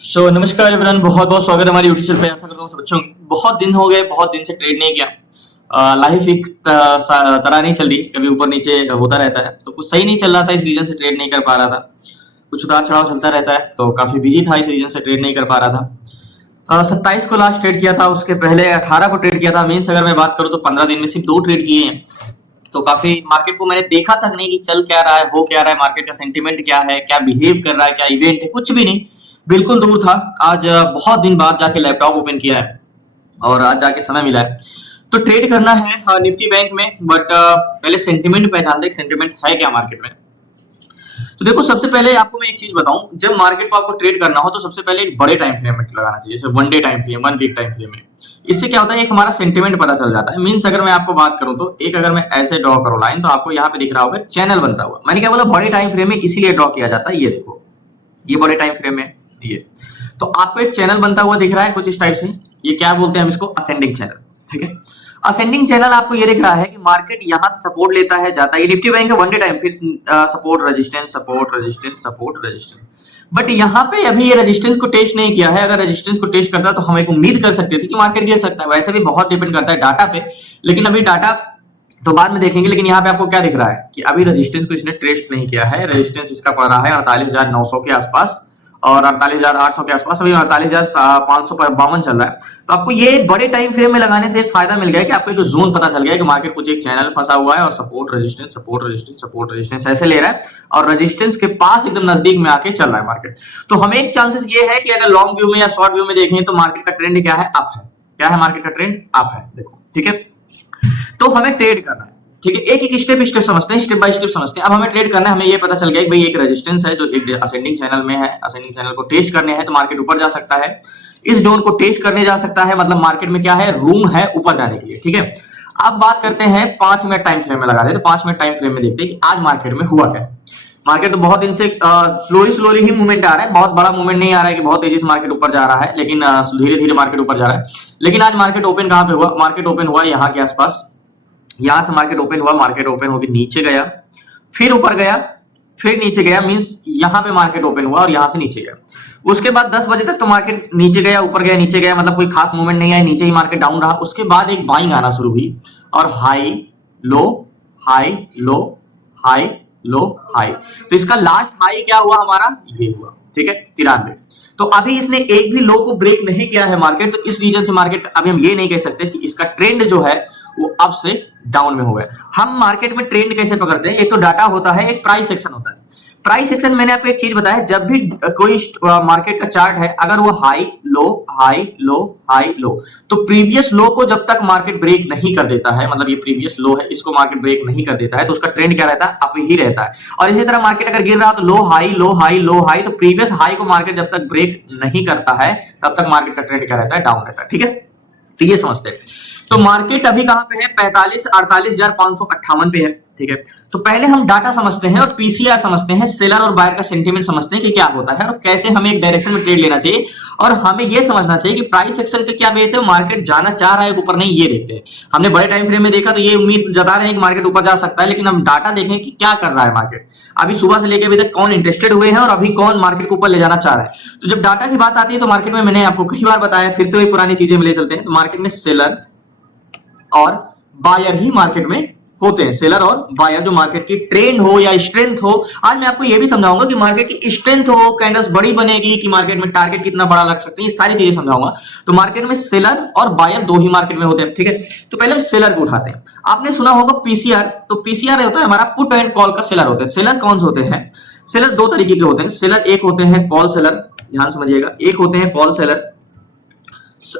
नमस्कार एवरीवन, बहुत बहुत स्वागत है हमारी यूट्यूब चैनल पे। आशा करता हूँ सब अच्छे होंगे। बहुत दिन हो गए, बहुत दिन से ट्रेड नहीं किया। लाइफ एक तरह नहीं चल रही, कभी ऊपर नीचे होता रहता है, तो कुछ सही नहीं चल रहा था, इस रीजन से ट्रेड नहीं कर पा रहा था। कुछ उतार चढ़ाव चलता रहता है, तो काफी बिजी था, इस रीजन से ट्रेड नहीं कर पा रहा था। 27 को लास्ट ट्रेड किया था, उसके पहले 18 को ट्रेड किया था। मीन्स अगर मैं बात करूँ तो 15 दिन में सिर्फ 2 ट्रेड किए हैं। तो काफी मार्केट को मैंने देखा तक नहीं कि चल क्या रहा है, हो क्या रहा है, मार्केट का सेंटीमेंट क्या है, क्या बिहेव कर रहा है, क्या इवेंट है, कुछ भी नहीं, बिल्कुल दूर था। आज बहुत दिन बाद जाके लैपटॉप ओपन किया है और आज जाके समय मिला है, तो ट्रेड करना है निफ्टी बैंक में। बट पहले सेंटीमेंट पहचानते हैं, सेंटीमेंट है क्या मार्केट में। तो देखो, सबसे पहले आपको मैं एक चीज बताऊं, जब मार्केट को आपको ट्रेड करना हो तो सबसे पहले एक बड़े टाइम फ्रेम में लगाना चाहिए, जैसे 1 day time frame, 1 week time frame में। इससे क्या होता है, एक हमारा सेंटीमेंट पता चल जाता है। मीन्स अगर मैं आपको बात करूं तो एक, अगर मैं ऐसे ड्रॉ करूं लाइन, तो आपको यहाँ पे दिख रहा होगा चैनल बनता हुआ। मैंने क्या बोला, बड़े टाइम फ्रेम में इसीलिए ड्रॉ किया जाता है। ये देखो, ये बड़े टाइम फ्रेम में ये, तो आपको एक चैनल बनता हुआ दिख रहा है कुछ इस टाइप से। ये क्या बोलते हैं हम इसको, असेंडिंग चैनल। ठीक है, असेंडिंग चैनल आपको ये दिख रहा है कि मार्केट यहां से सपोर्ट लेता है, जाता है। ये निफ्टी बैंक का 1 डे टाइम, फिर support resistance, support resistance, support resistance. But यहाँ पे अभी ये रेजिस्टेंस को टेस्ट नहीं किया है। अगर रेजिस्टेंस को टेस्ट करता तो हम एक उम्मीद कर सकते थे कि मार्केट गिर सकता है। वैसे भी बहुत डिपेंड करता है डाटा पे, लेकिन अभी डाटा तो बाद में देखेंगे। लेकिन यहाँ पे आपको क्या दिख रहा है कि अभी रेजिस्टेंस को इसने टेस्ट नहीं किया है। रेजिस्टेंस इसका पड़ रहा है 48,900 के आसपास और 48,800 के आसपास। अभी 48,552 चल रहा है। तो आपको ये बड़े टाइम फ्रेम में लगाने से एक फायदा मिल गया कि आपको एक जोन पता चल गया कि मार्केट कुछ एक चैनल फंसा हुआ है और support resistance, support resistance, support resistance ऐसे ले रहा है और रेजिस्टेंस के पास एकदम नजदीक में आके चल रहा है मार्केट। तो हमें एक चांसेस ये है कि अगर लॉन्ग व्यू में या शॉर्ट व्यू में देखें तो मार्केट का ट्रेंड क्या है, अप है। क्या है मार्केट का ट्रेंड, अप है। देखो, ठीक है, तो हमें ट्रेड करना है। ठीक है, एक एक स्टेप समझते हैं, स्टेप बाय स्टेप समझते हैं। अब हमें ट्रेड करना है, हमें ये पता चल गया कि भाई एक रेजिस्टेंस है जो एक असेंडिंग चैनल में है। असेंडिंग चैनल को टेस्ट करने हैं तो मार्केट ऊपर जा सकता है। इस जोन को टेस्ट करने जा सकता है, मतलब मार्केट में क्या है, रूम है ऊपर जाने के लिए। ठीक है, अब बात करते हैं 5 मिनट टाइम फ्रेम में लगा दे। तो 5 मिनट टाइम फ्रेम में देखते हैं कि आज मार्केट में हुआ क्या। मार्केट तो बहुत दिन से स्लोली ही मूवमेंट आ रहा है, बहुत बड़ा मूवमेंट नहीं आ रहा है कि बहुत तेजी से मार्केट ऊपर जा रहा है, लेकिन धीरे धीरे मार्केट ऊपर जा रहा है। लेकिन आज मार्केट ओपन कहां पे हुआ, मार्केट ओपन हुआ यहाँ के आसपास। यहां से मार्केट ओपन हुआ, मार्केट ओपन होकर नीचे गया, फिर ऊपर गया, फिर नीचे गया। मींस यहां पे मार्केट ओपन हुआ और यहां से नीचे गया। उसके बाद 10 बजे तक तो मार्केट नीचे गया, ऊपर गया, नीचे गया, मतलब कोई खास मूवमेंट नहीं आया, नीचे ही मार्केट डाउन रहा। उसके बाद एक बाइंग आना शुरू हुई और high low, high low, high low, high. तो इसका लास्ट हाई क्या हुआ हमारा, ये हुआ। ठीक है, 93। तो अभी इसने एक भी लो को ब्रेक नहीं किया है मार्केट। तो इस रीजन से मार्केट, अभी हम ये नहीं कह सकते कि इसका ट्रेंड जो है वो अप से डाउन में हो गया। हम मार्केट में ट्रेंड कैसे पकड़ते हैं, एक तो डाटा होता है, एक प्राइस एक्शन होता है। प्राइस एक्शन, मैंने आपको एक चीज बताया, जब भी कोई मार्केट का चार्ट है, अगर वो high low, high low, high low, तो प्रीवियस लो को जब तक मार्केट ब्रेक नहीं कर देता है, मतलब ये प्रीवियस लो है, इसको मार्केट ब्रेक नहीं कर देता है, तो उसका ट्रेंड क्या रहता है, अप ही रहता है। और इसी तरह मार्केट अगर गिर रहा तो लो हाई, लो हाई, लो हाई, तो प्रीवियस हाई को मार्केट जब तक ब्रेक नहीं करता है तब तक मार्केट का ट्रेंड क्या रहता है, डाउन रहता है। ठीक है, तो ये समझते हैं। तो मार्केट अभी कहां पे है, 48,58 पे है। ठीक है, तो पहले हम डाटा समझते हैं और पीसीआर समझते हैं, सेलर और बायर का सेंटीमेंट समझते हैं कि क्या होता है और कैसे हमें एक डायरेक्शन में ट्रेड लेना चाहिए। और हमें यह समझना चाहिए कि प्राइस एक्शन का क्या बेस है, मार्केट जाना चाह रहा है ऊपर, नहीं, ये देखते हैं। हमने बड़े टाइम फ्रेम में देखा तो ये उम्मीद जता रहे हैं कि मार्केट ऊपर जा सकता है, लेकिन हम डाटा देखें कि क्या कर रहा है मार्केट। अभी सुबह से लेकर अभी तक कौन इंटरेस्टेड हुए हैं और अभी कौन मार्केट को ऊपर ले जाना चाह रहा है। तो जब डाटा की बात आती है तो मार्केट में, मैंने आपको कई बार बताया, फिर से वही पुरानी चीजें में ले चलते हैं। तो मार्केट में सेलर और बायर ही मार्केट में होते हैं। सेलर और बायर, जो मार्केट की ट्रेंड हो या स्ट्रेंथ हो। आज मैं आपको यह भी समझाऊंगा कि मार्केट की स्ट्रेंथ हो, कैंडल्स बड़ी बनेगी, कि मार्केट में टारगेट कितना बड़ा लग सकते हैं, ये सारी चीजें समझाऊंगा। तो मार्केट में सेलर और बायर दो ही मार्केट में होते हैं। ठीक है, तो पहले हम सेलर को उठाते हैं। आपने सुना होगा पीसीआर, तो पीसीआर होता है हमारा पुट एंड कॉल का सेलर होते हैं। सेलर कौन से होते हैं, सेलर 2 तरीके के होते हैं। सेलर एक होते हैं कॉल सेलर, ध्यान समझिएगा, एक होते हैं कॉल सेलर।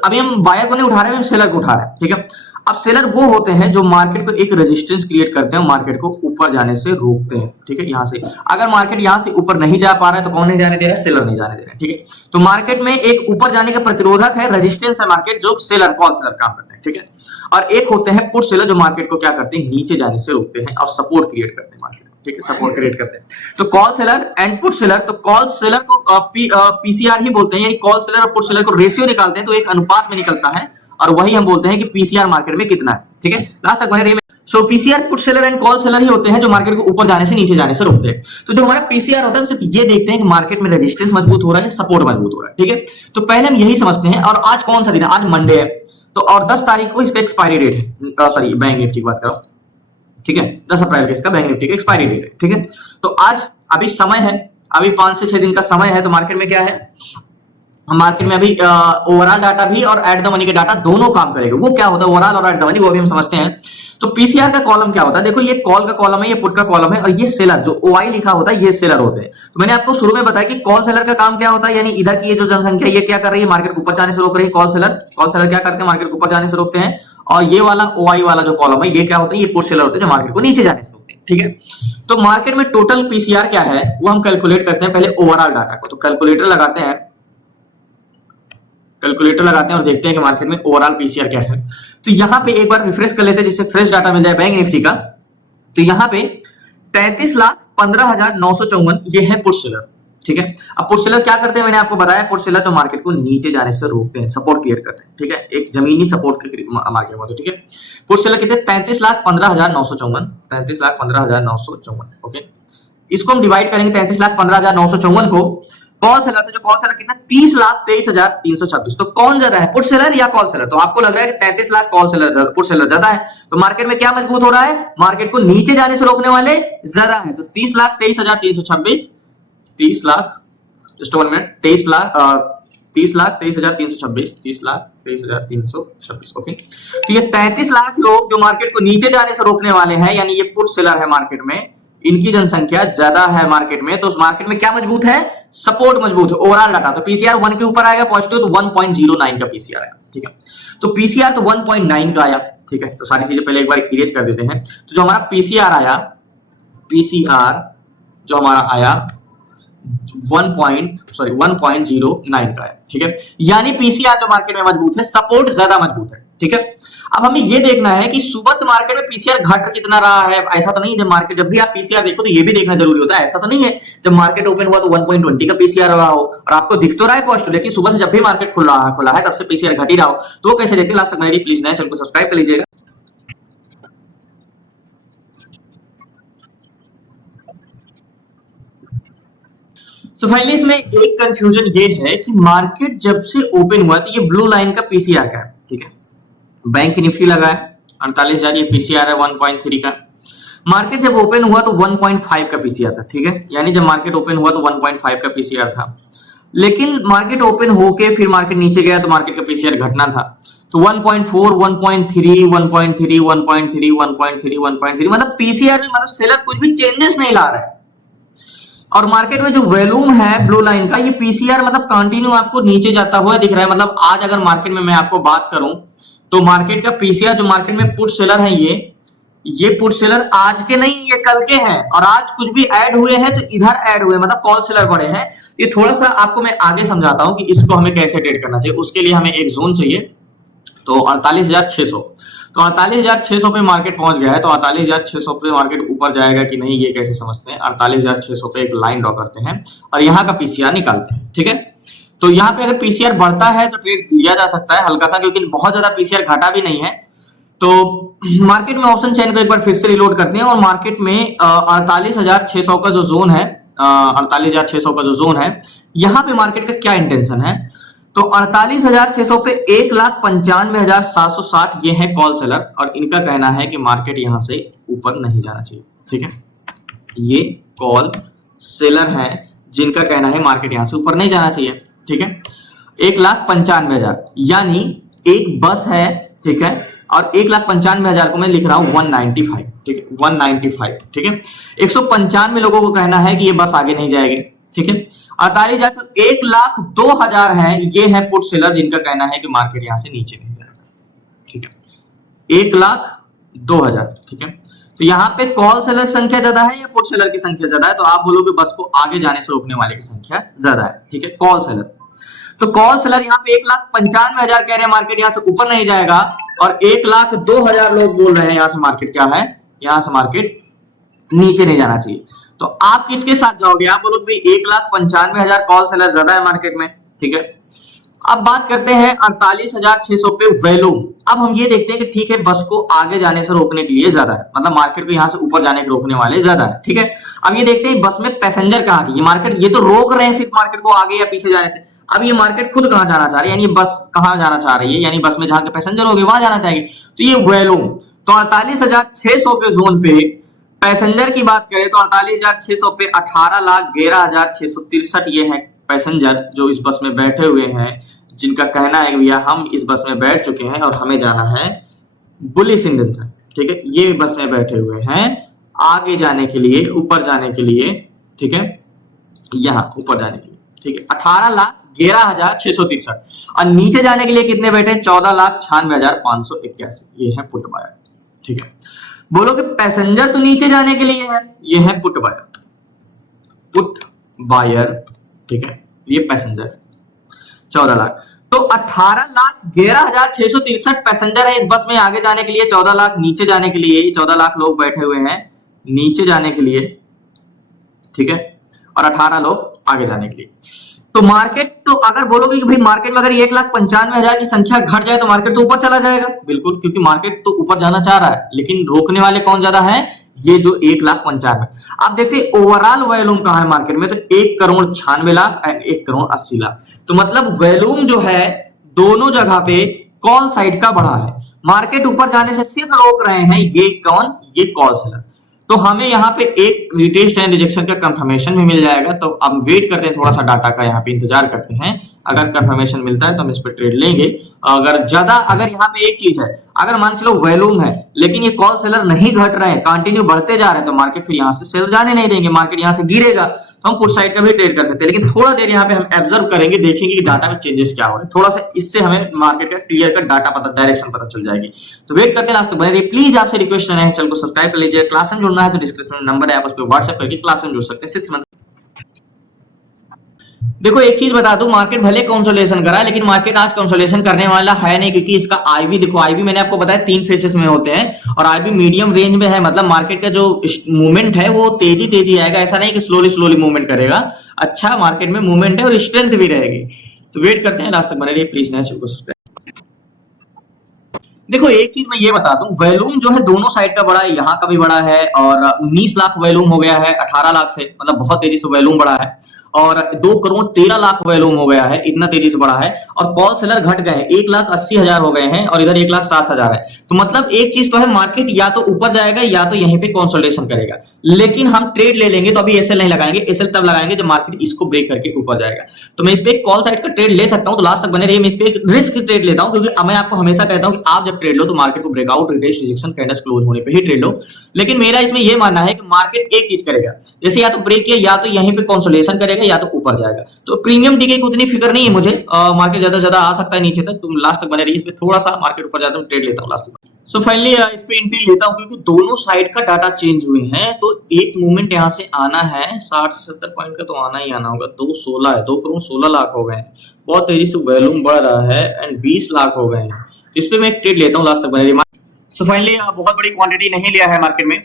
अभी हम बायर को नहीं उठा रहे हैं, हम सेलर को उठा रहे हैं। ठीक है, अब सेलर वो होते हैं जो मार्केट को एक रेजिस्टेंस क्रिएट करते हैं, मार्केट को ऊपर जाने से रोकते हैं। ठीक है, यहां से अगर मार्केट यहां से ऊपर नहीं जा पा रहा है तो कौन नहीं जाने दे रहा है, सेलर नहीं जाने दे रहा है। ठीक है, तो मार्केट में एक ऊपर जाने का प्रतिरोधक है, रेजिस्टेंस है मार्केट, जो सेलर, कॉल सेलर काम करते हैं। ठीक है, और एक होते हैं पुट सेलर, जो मार्केट को क्या करते हैं, नीचे जाने से रोकते हैं और सपोर्ट क्रिएट करते हैं मार्केट। ठीक है, सपोर्ट क्रिएट करते हैं। तो call seller and put seller, तो कॉल सेलर को पीसीआर ही बोलते हैं, यानी कॉल सेलर और पुट सेलर को रेशियो निकालते हैं तो एक अनुपात में निकलता है, और वही हम बोलते हैं कि पीसीआर मार्केट में कितना है। ठीक है, लास्ट तक बने रहिए। So PCR put seller and call seller ही होते हैं जो मार्केट को ऊपर जाने से नीचे जाने से रोकते हैं। तो जो हमारा पीसीआर होता है सिर्फ ये देखते हैं कि मार्केट में रेजिस्टेंस मजबूत हो रहा है, सपोर्ट मजबूत हो रहा है, ठीक है। तो पहले हम यही समझते हैं। और आज कौन सा दिन है? आज मंडे है, तो और 10 तारीख को इसका एक्सपायरी डेट है, सॉरी बैंक निफ्टी की बात कर रहा हूं, ठीक है। 10 अप्रैल को इसका बैंक निफ्टी का एक्सपायरी डेट है, ठीक है। तो आज अभी समय है, अभी 5 से 6 दिन का समय है। तो मार्केट में क्या है, मार्केट में अभी ओवरऑल डाटा भी और एट द मनी के डाटा दोनों काम करेगा। वो क्या होता है ओवरऑल और एट द मनी, वो भी हम समझते हैं। तो पीसीआर का कॉलम क्या होता है? देखो ये कॉल का कॉलम है, ये पुट का कॉलम है, और ये सेलर जो ओआई लिखा होता है ये सेलर होते हैं। तो मैंने आपको शुरू में बताया कि कॉल सेलर का काम क्या होता है, यानी इधर की ये जो जनसंख्या ये क्या कर रही है, मार्केट को ऊपर जाने से रोक रही है। कॉल सेलर क्या करते हैं, मार्केट को ऊपर जाने से रोकते हैं। और ये वाला ओआई वाला जो कॉलम है ये क्या होता है, ये पुट सेलर होते हैं जो मार्केट को नीचे जाने से रोकते हैं, ठीक है। तो मार्केट में टोटल पीसीआर क्या है वो हम कैलकुलेट करते हैं पहले ओवरऑल डाटा को। तो कैलकुलेटर लगाते हैं और देखते हैं कि मार्केट में ओवरऑल पीसीआर क्या है। तो यहां पे एक बार रिफ्रेश कर लेते हैं जिससे फ्रेश डाटा मिल जाए बैंक निफ्टी का। तो यहां पे 33,15,954 ये है पुट सेलर, ठीक है। अब पुट सेलर क्या करते हैं, मैंने आपको बताया पुट सेलर तो मार्केट को नीचे जाने से रोकते हैं, सपोर्ट क्रिएट करते हैं, ठीक है। एक जमीनी सपोर्ट के मार्केट में, ठीक है। पुट सेलर कितने? 33,15,954, 33,15,954, ओके। इसको हम डिवाइड करेंगे 33,15,954 को कॉल सेलर से। जो कॉल सेलर कितना? 30,23,326। तो कौन ज्यादा है, पुट सेलर या कॉल सेलर? तो आपको लग रहा है कि 33 lakh call seller, put seller ज्यादा है। तो मार्केट में क्या मजबूत हो रहा है, मार्केट को नीचे जाने से रोकने वाले ज्यादा है। तो 30,23,326, 30 लाख, जस्ट 1 मिनट, 30,23,326, 30,23,326, ओके। तो ये 33 लाख लोग जो मार्केट को नीचे जाने से रोकने वाले हैं, यानी ये पुट सेलर है मार्केट में, इनकी जनसंख्या ज्यादा है मार्केट में। तो उस मार्केट में क्या मजबूत है, सपोर्ट मजबूत है। ओवरऑल डाटा तो पीसीआर 1 के ऊपर आएगा पॉजिटिव, तो 1.09 का पीसीआर आया, ठीक है। तो पीसीआर तो 1.9 का आया, ठीक है। तो सारी चीजें पहले एक बार इरेज कर देते हैं। तो जो हमारा पीसीआर आया 1.09 का है, ठीक है। यानी पीसीआर जो मार्केट में मजबूत है, सपोर्ट ज्यादा मजबूत है, ठीक है। अब हमें ये देखना है कि सुबह से मार्केट में पीसीआर घट कितना रहा है। ऐसा तो नहीं है जब भी आप पीसीआर देखो तो ये भी देखना जरूरी होता है। ऐसा तो नहीं है जब मार्केट ओपन हुआ तो 1.20 का पीसीआर रहा हो और आपको दिख तो रहा है पॉजिटिव, लेकिन सुबह से जब भी मार्केट खुला है तब से पीसीआर घट ही रहा हो, तो कैसे देखते हैं लास्ट तक मेरी प्लीज नए चैनल को सब्सक्राइब कर लीजिएगा। तो फाइनली इसमें एक कंफ्यूजन ये है कि मार्केट जब से ओपन हुआ तो ये ब्लू लाइन का पीसीआर का है, ठीक है। बैंक निफ्टी लगा है 48,000, ये पीसीआर है 1.3 का। मार्केट जब ओपन हुआ तो 1.5 का पीसीआर था, ठीक है। यानी जब मार्केट ओपन हुआ तो 1.5 का पीसीआर था, लेकिन मार्केट ओपन होके फिर मार्केट नीचे गया तो मार्केट का पीसीआर घटना था। तो 1.4, 1.3, 1.3, 1.3, 1.3, 1.3, मतलब पीसीआर में मतलब सेलर कुछ भी चेंजेस नहीं ला रहा है। और मार्केट में जो वॉल्यूम है ब्लू लाइन का, ये पीसीआर मतलब कंटिन्यू आपको नीचे जाता हुआ दिख रहा है। मतलब आज अगर मार्केट में मैं आपको बात करूं तो मार्केट का पीसीआर जो मार्केट में पुट सेलर है, ये पुट सेलर आज के नहीं, ये कल के हैं। और आज कुछ भी ऐड हुए हैं तो इधर ऐड हुए, मतलब कॉल सेलर बड़े हैं। ये थोड़ा सा आपको मैं आगे समझाता हूं कि इसको हमें कैसे ट्रेड करना चाहिए। उसके लिए हमें एक जोन चाहिए। तो 48,600, तो 48,600 पे मार्केट पहुंच गया है। तो 48,600 पे मार्केट ऊपर जाएगा कि नहीं, ये कैसे समझते हैं। 48,600 पे एक लाइन ड्रॉ करते हैं और यहाँ का पीसीआर निकालते हैं, ठीक है। तो यहाँ पे अगर पीसीआर बढ़ता है तो ट्रेड लिया जा सकता है हल्का सा, क्योंकि बहुत ज्यादा पीसीआर घटा भी नहीं है। तो मार्केट में ऑप्शन चेन को एक बार फिर से रिलोड करते हैं और मार्केट में 48,600 का जो जोन है, 48,600 का जो जोन है, यहाँ पे मार्केट का क्या इंटेंशन है। तो 48,600 पे 1,95,760 ये है कॉल सेलर, और इनका कहना है कि मार्केट यहां से ऊपर नहीं जाना चाहिए, ठीक है। ये कॉल सेलर है जिनका कहना है मार्केट यहां से ऊपर नहीं जाना चाहिए, ठीक है। 1,95,000 यानी एक बस है, ठीक है। और 1,95,000 को मैं लिख रहा हूं 195, ठीक है, 195, ठीक है। 195 लोगों को कहना है कि ये बस आगे नहीं जाएगी, ठीक है। 48,000, 1,02,000 है, ये है पुट सेलर जिनका कहना है कि मार्केट यहां से नीचे नहीं जाएगा, ठीक है। 1,02,000, ठीक है। तो यहाँ पे कॉल सेलर की संख्या ज्यादा है या पुट सेलर की संख्या ज्यादा है, तो आप बोलोगे बस को आगे जाने से रोकने वाले की संख्या ज्यादा है, ठीक है, कॉल सेलर। तो कॉल सेलर यहाँ पे 1,95,000 कह रहे हैं मार्केट यहाँ से ऊपर नहीं जाएगा, और 1,02,000 लोग बोल रहे हैं यहाँ से मार्केट क्या है, यहाँ से मार्केट नीचे नहीं जाना चाहिए। तो आप किसके साथ जाओगे, आप बोलोगे 1,95,000 कॉल सेलर ज्यादा है मार्केट में, ठीक है। अब बात करते हैं 48,600 पे वैल्यूम। अब हम ये देखते हैं कि ठीक है बस को आगे जाने से रोकने के लिए ज्यादा है, मतलब मार्केट को यहां से ऊपर जाने के रोकने वाले ज्यादा है, ठीक है। अब ये देखते हैं बस में पैसेंजर कहाँ की, ये मार्केट ये तो रोक रहे हैं सिर्फ मार्केट को आगे या पीछे जाने से। अब ये मार्केट खुद कहाँ जाना चाह रही है, यानी बस कहाँ जाना चाह रही है, यानी बस में जहां के पैसेंजर होंगे वहां जाना चाहेगी। तो ये वैल्यूम, तो 48,600 के जोन पे पैसेंजर की बात करें तो 48,600 पे 18,11,663 ये है पैसेंजर जो इस बस में बैठे हुए हैं, जिनका कहना है कि भैया हम इस बस में बैठ चुके हैं और हमें जाना है बुलिश इंटेंशन, ठीक है। ये बस में बैठे हुए हैं आगे जाने के लिए, ऊपर जाने के लिए, ठीक है, यहाँ ऊपर जाने के लिए, ठीक है। 18,11,663 और नीचे जाने के लिए कितने बैठे, 14,96,581, ये है पुट बायर, ठीक है। बोलो कि पैसेंजर तो नीचे जाने के लिए है, ये है पुट बायर, पुट बायर, ठीक है। ये पैसेंजर 14 लाख, तो 18,11,663 पैसेंजर है इस बस में आगे जाने के लिए, 14 लाख नीचे जाने के लिए, 14 लाख लोग बैठे हुए हैं नीचे जाने के लिए, ठीक है, और 18 लोग आगे जाने के लिए। तो मार्केट तो अगर बोलोगे कि भाई मार्केट में अगर 1,95,000 की संख्या घट जाए तो मार्केट तो ऊपर चला जाएगा, बिल्कुल, क्योंकि मार्केट तो ऊपर जाना चाह रहा है, लेकिन रोकने वाले कौन ज्यादा है, ये जो 1,95,000। आप देखते हैं ओवरऑल वॉल्यूम कहां है मार्केट में, तो 1,96,00,000 एंड 1,80,00,000। तो मतलब वॉल्यूम जो है दोनों जगह पे कॉल साइड का बढ़ा है, मार्केट ऊपर जाने से सिर्फ रोक रहे हैं ये कौन, ये कॉल सेलर। तो हमें यहाँ पे एक रिटेस्ट एंड रिजेक्शन का कंफर्मेशन भी मिल जाएगा। तो अब वेट करते हैं थोड़ा सा, डाटा का यहाँ पे इंतजार करते हैं, अगर कंफर्मेशन मिलता है तो हम इस पर ट्रेड लेंगे। अगर ज्यादा, अगर यहाँ पे एक चीज है, अगर मान चलो वॉल्यूम है लेकिन ये कॉल सेलर नहीं घट रहे हैं, कंटिन्यू बढ़ते जा रहे हैं, तो मार्केट फिर यहाँ से सेल जाने नहीं देंगे, मार्केट यहाँ से गिरेगा, तो हम पुट साइड का भी ट्रेड कर सकते हैं। लेकिन थोड़ा देर यहाँ पे हम ऑब्जर्व करेंगे, देखेंगे कि डाटा में चेंजेस क्या हो रहे हैं, थोड़ा सा इससे हमें मार्केट का क्लियर का डाटा पता, डायरेक्शन पता चल जाएगी। तो वेट करते हैं लास्ट तक बने रहिए। प्लीज आपसे रिक्वेस्ट है चैनल को सब्सक्राइब कर लीजिए। क्लास में जुड़ना है तो डिस्क्रिप्शन में नंबर है, आप उस पर व्हाट्सएप करके क्लास में जुड़ सकते हैं 6 मंथ। देखो एक चीज बता दूं, मार्केट भले कंसोलिडेशन करा लेकिन मार्केट आज कंसोलिडेशन करने वाला है नहीं, क्योंकि इसका आईवी देखो, आईवी मैंने आपको बताया 3 फेसेस में होते हैं और आईवी मीडियम रेंज में है, मतलब मार्केट का जो मूवमेंट है वो तेजी आएगा, ऐसा नहीं कि स्लोली मूवमेंट करेगा, अच्छा मार्केट में मूवमेंट है और स्ट्रेंथ भी रहेगी। तो वेट करते हैं लास्ट तक बने रहिए, प्लीज चैनल को सब्सक्राइब। देखो एक चीज मैं ये बता दूं, वॉल्यूम जो है दोनों साइड का बड़ा है, यहाँ का भी बड़ा है और 19 लाख वॉल्यूम हो गया है 18 लाख से, मतलब बहुत तेजी से वॉल्यूम बढ़ा है, और 2,13,00,000 वॉल्यूम हो गया है, इतना तेजी से बढ़ा है। और कॉल सेलर घट गए, 1,80,000 हो गए हैं और इधर 1,07,000 है। तो मतलब एक चीज तो है, मार्केट या तो ऊपर जाएगा या तो यहीं पे कंसोलिडेशन करेगा, लेकिन हम ट्रेड ले लेंगे तो अभी एसएल नहीं लगाएंगे, एसएल तब लगाएंगे जब मार्केट इसको ब्रेक करके ऊपर जाएगा। तो मैं इस पे कॉल साइड का ट्रेड ले सकता हूं, तो लास्ट तक बने रहिए। मैं इस पे एक रिस्क ट्रेड लेता हूं, क्योंकि मैं आपको हमेशा कहता हूं कि आप जब ट्रेड लो तो मार्केट को breakout, retest, rejection, candles close होने पे ही ट्रेड लो। लेकिन मेरा इसमें यह मानना है कि मार्केट एक चीज करेगा, जैसे या तो ब्रेक किया या तो यहीं पे कंसोलिडेशन करेगा या तो ऊपर जाएगा। तो प्रीमियम डीके की उतनी फिक्र नहीं है मुझे, मार्केट ज्यादा आ सकता है नीचे तक, तुम लास्ट तक बने रहिए। इस पे थोड़ा सा मार्केट ऊपर जाता है ट्रेड लेता हूं लास्ट तक। सो फाइनली इस पे एंट्री लेता हूं, क्योंकि दोनों साइड का डाटा चेंज हुए हैं। तो एक मूवमेंट यहां से आना है 60 से 70 पॉइंट का, तो आना ही आना होगा। 2,16 है, 2,16,00,000 हो गए हैं, बहुत तेजी से वॉल्यूम बढ़ रहा है एंड 20 लाख हो गए हैं। इस पे मैं एक ट्रेड लेता हूं, लास्ट तक बने रहिए। सो फाइनली बहुत बड़ी क्वांटिटी नहीं लिया है मार्केट में,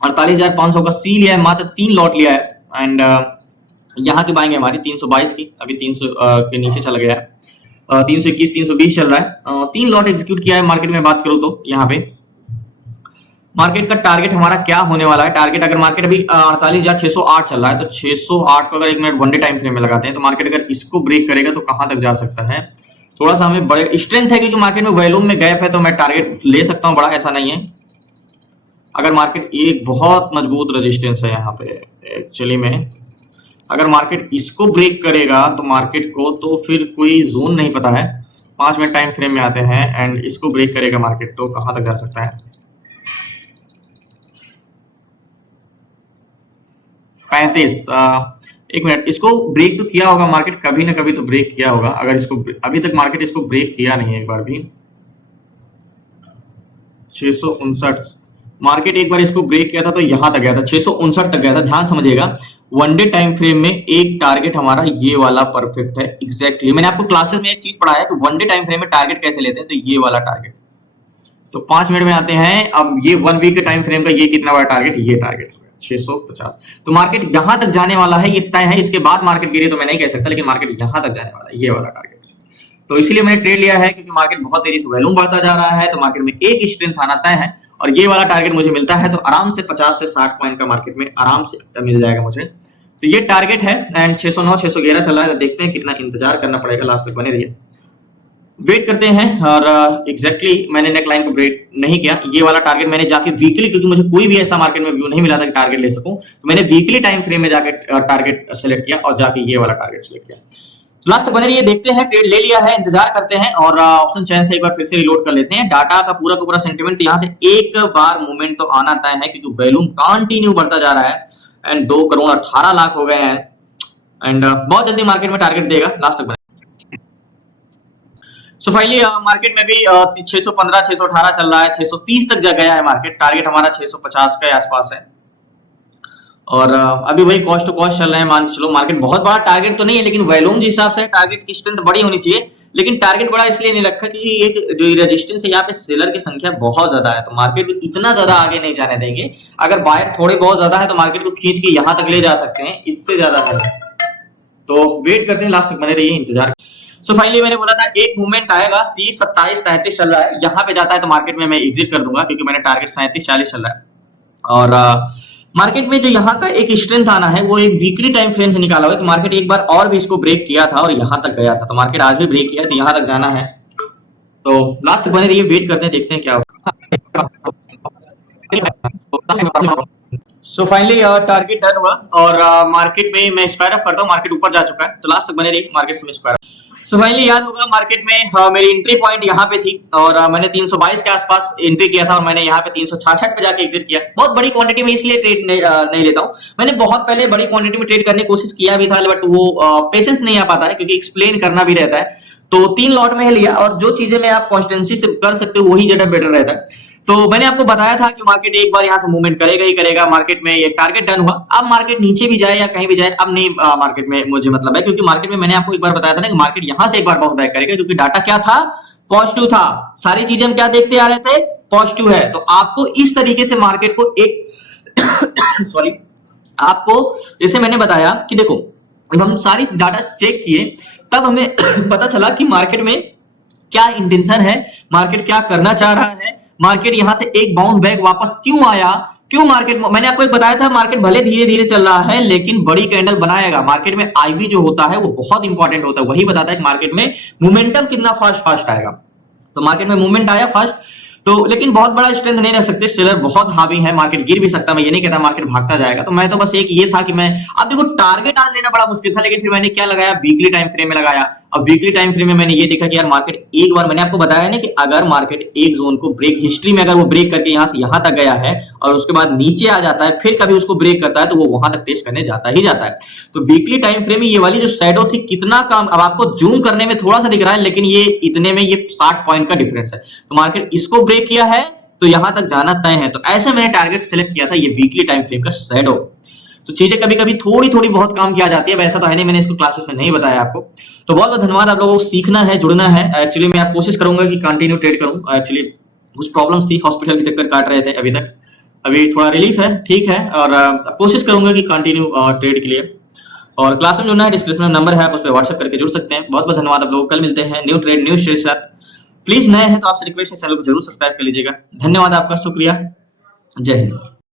48,500 का सी लिया है, मात्र 3 लॉट लिया है एंड यहाँ की बाइंग है हमारी 322 की, अभी 300 के नीचे चला गया है, 321, 320 चल रहा है। 3 लॉट एग्जीक्यूट किया है मार्केट में। बात करूं तो यहाँ पे मार्केट का टारगेट हमारा क्या होने वाला है, टारगेट अगर मार्केट अभी 48,608 चल रहा है, तो 608 को अगर 1 minute one day time frame में लगाते हैं तो मार्केट अगर इसको ब्रेक करेगा तो कहां तक जा सकता है, थोड़ा सा हमें बड़े स्ट्रेंथ है, क्योंकि मार्केट में वॉल्यूम में गैप है, तो मैं टारगेट ले सकता हूं बड़ा, ऐसा नहीं है। अगर मार्केट एक बहुत मजबूत रेजिस्टेंस है यहाँ पे एक्चुअली में, अगर मार्केट इसको ब्रेक करेगा तो मार्केट को तो फिर कोई जोन नहीं पता है। 5 मिनट टाइम फ्रेम में आते हैं एंड इसको ब्रेक करेगा मार्केट, तो कहां तक जा सकता है, 35। 1 मिनट, इसको ब्रेक तो किया होगा मार्केट, कभी ना कभी तो ब्रेक किया होगा। अगर इसको अभी तक मार्केट इसको ब्रेक किया नहीं है एक बार भी, 659 मार्केट एक बार इसको ब्रेक किया था तो यहां तक गया था, 659 तक गया था। ध्यान समझिएगा, वन डे टाइम फ्रेम में एक टारगेट हमारा ये वाला परफेक्ट है एग्जैक्टली। मैंने आपको क्लासेस में एक चीज पढ़ाया कि वन डे टाइम फ्रेम में टारगेट कैसे लेते हैं, तो ये वाला टारगेट। तो 5 मिनट में आते हैं, अब ये 1 वीक के टाइम फ्रेम का ये कितना बड़ा टारगेट, ये टारगेट 650। तो मार्केट यहां तक जाने वाला है, ये तय है। इसके बाद मार्केट गिरे तो मैं नहीं कह सकता, लेकिन मार्केट यहां तक जाने वाला है, ये वाला टारगेट। तो इसीलिए मैंने ट्रेड लिया है, क्योंकि मार्केट बहुत तेजी से वॉल्यूम बढ़ता जा रहा है, तो मार्केट में एक स्ट्रेंथ आना तय है, और ये वाला टारगेट मुझे मिलता है तो आराम से 50 से 60 पॉइंट का मार्केट में आराम से मिल जाएगा मुझे। तो ये टारगेट है, एंड 609 611 चला है, तो देखते हैं कितना इंतजार करना पड़ेगा, लास्ट तक बने रहिए, वेट करते हैं। और एग्जैक्टली मैंने नेक लाइन को ब्रेक नहीं किया, ये वाला टारगेट मैंने जाके वीकली, क्योंकि मुझे कोई भी ऐसा मार्केट में व्यू नहीं मिला था कि टारगेट ले सकूं, तो मैंने वीकली टाइम फ्रेम में जाके टारगेट सेलेक्ट किया और जाके ये वाला टारगेट सेलेक्ट किया। लास्ट तक बने रहिए, देखते हैं। ट्रेड ले लिया है, इंतजार करते हैं, और ऑप्शन चैन से एक बार फिर से रिलोड कर लेते हैं। डाटा का पूरा सेंटीमेंट यहाँ से एक बार मूवमेंट तो आना तय है, क्योंकि वॉल्यूम कंटिन्यू बढ़ता जा रहा है, एंड 2 करोड़ 18 लाख हो गए हैं, एंड बहुत जल्दी मार्केट में टारगेट देगा। लास्ट तक बने। सो फाइनली मार्केट में भी 615 618 चल रहा है, 630 तक जा गया है मार्केट। टारगेट हमारा 650 के आसपास है, और अभी वही कॉस्ट टू कॉस्ट चल रहे हैं। मान के चलो मार्केट बहुत बड़ा टारगेट तो नहीं है, लेकिन वॉल्यूम जिस हिसाब से टारगेट की स्ट्रेंथ बड़ी होनी चाहिए, लेकिन टारगेट बड़ा इसलिए नहीं रखा कि एक जो रेजिस्टेंस है यहाँ पे सेलर की संख्या बहुत ज्यादा है, तो मार्केट को इतना ज्यादा आगे नहीं जाने देंगे। अगर बायर थोड़े बहुत ज्यादा है तो मार्केट को खींच के यहाँ तक ले जा सकते हैं, इससे ज्यादा नहीं। तो वेट करते हैं, लास्ट तक बने रहिए, इंतजार। सो फाइनली मैंने बोला था एक मूवमेंट आएगा, 30 27 33 चल रहा है, यहाँ पे जाता है तो मार्केट में मैं एग्जिट कर दूंगा, क्योंकि मैंने टारगेट 37 40 चल रहा है। और मार्केट में जो यहाँ का एक स्ट्रेंथ आना है, वो एक वीकली टाइम फ्रेम से निकाला हुआ है, कि मार्केट एक बार और भी इसको ब्रेक किया था और यहाँ तक गया था, तो मार्केट आज भी ब्रेक किया है, तो यहाँ तक जाना है। तो लास्ट तक बने रहिए, वेट करते हैं, देखते हैं क्या होगा। सो फाइनली टारगेट डन हुआ, और मार्केट में मैं स्क्वायर ऑफ करता हूँ, मार्केट ऊपर जा चुका है, तो लास्ट तक बने रहिए, मार्केट से स्क्वायर। सो फाइनली याद होगा मार्केट में मेरी एंट्री पॉइंट यहाँ पे थी, और मैंने 322 के आसपास एंट्री किया था, और मैंने यहाँ पे 366 पे जाके एग्जिट किया। बहुत बड़ी क्वांटिटी में इसलिए ट्रेड नहीं लेता हूँ, मैंने बहुत पहले बड़ी क्वांटिटी में ट्रेड करने की कोशिश किया भी था, बट वो पेशेंस नहीं आ पाता है, क्योंकि एक्सप्लेन करना भी रहता है। तो 3 लॉट में लिया, और जो चीजें में आप कॉन्स्टेंसी से कर सकते हो वही ज्यादा बेटर रहता है। तो मैंने आपको बताया था कि मार्केट एक बार यहाँ से मूवमेंट करेगा ही करेगा। मार्केट में ये टारगेट डन हुआ, अब मार्केट नीचे भी जाए या कहीं भी जाए, अब नहीं मार्केट में मुझे मतलब है, क्योंकि मार्केट में मैंने आपको एक बार बताया था ना कि मार्केट यहाँ से एक बार बाउंस बैक करेगा, क्योंकि डाटा क्या था, पॉजिटिव था। सारी चीजें हम क्या देखते आ रहे थे, पॉजिटिव है। तो आपको इस तरीके से मार्केट को एक सॉरी आपको जैसे मैंने बताया कि देखो, जब हम सारी डाटा चेक किए तब हमें पता चला कि मार्केट में क्या इंटेंशन है, मार्केट क्या करना चाह रहा है, मार्केट यहां से एक बाउंस बैक वापस क्यों आया, क्यों मार्केट, मैंने आपको एक बताया था मार्केट भले धीरे धीरे चल रहा है लेकिन बड़ी कैंडल बनाएगा। मार्केट में आईवी जो होता है वो बहुत इंपॉर्टेंट होता है, वही बताता है कि मार्केट में मोमेंटम कितना फास्ट आएगा। तो मार्केट में मूवमेंट आया फास्ट, तो लेकिन बहुत बड़ा स्ट्रेंथ नहीं रह सकते, सेलर बहुत हावी है, मार्केट गिर भी सकता, मैं ये नहीं कहता मार्केट भागता जाएगा। तो मैं तो बस एक ये था कि मैं, अब देखो टारगेट आज लेना बड़ा मुश्किल था, लेकिन फिर मैंने क्या लगाया, वीकली टाइम फ्रेम में लगाया। अब वीकली टाइम फ्रेम में मैंने ये देखा कि यार मार्केट एक बार, मैंने आपको बताया ना कि अगर मार्केट एक जोन को ब्रेक, हिस्ट्री में अगर वो ब्रेक करके यहाँ से यहाँ तक गया है और उसके बाद नीचे आ जाता है, फिर कभी उसको ब्रेक करता है, तो वो वहां तक टेस्ट करने जाता ही जाता है। तो वीकली टाइम फ्रेम में ये वाली जो शैडो थी, कितना काम, अब आपको जूम करने में थोड़ा सा दिख रहा है, लेकिन ये इतने में ये 60 पॉइंट का डिफरेंस है। तो मार्केट इसको ब्रेक किया है तो यहां तक जाना तय है। तो ऐसे मैंने टारगेट सेलेक्ट किया था, ये वीकली टाइम फ्रेम का शैडो। तो चीजें कभी कभी थोड़ी बहुत काम किया जाती है, वैसा तो है नहीं, मैंने इसको क्लासेस में नहीं बताया आपको। तो बहुत बहुत धन्यवाद, आप लोगों को सीखना है, जुड़ना है। एक्चुअली मैं आप कोशिश करूंगा कि कंटिन्यू ट्रेड करूं। एक्चुअली कुछ प्रॉब्लम्स थी, हॉस्पिटल के चक्कर काट रहे थे अभी तक, अभी थोड़ा रिलीफ है, ठीक है, और कोशिश करूंगा कि कंटिन्यू ट्रेड के लिए। और क्लास में जुड़ना है, डिस्क्रिप्शन में नंबर है, आप उस पर व्हाट्सएप करके जुड़ सकते हैं। बहुत बहुत धन्यवाद आप लोगों को, कल मिलते हैं न्यू ट्रेड न्यू शेयर के साथ। प्लीज नए हैं तो आपसे रिक्वेस्ट है चैनल को जरूर सब्सक्राइब कर लीजिएगा। धन्यवाद आपका, शुक्रिया, जय हिंद।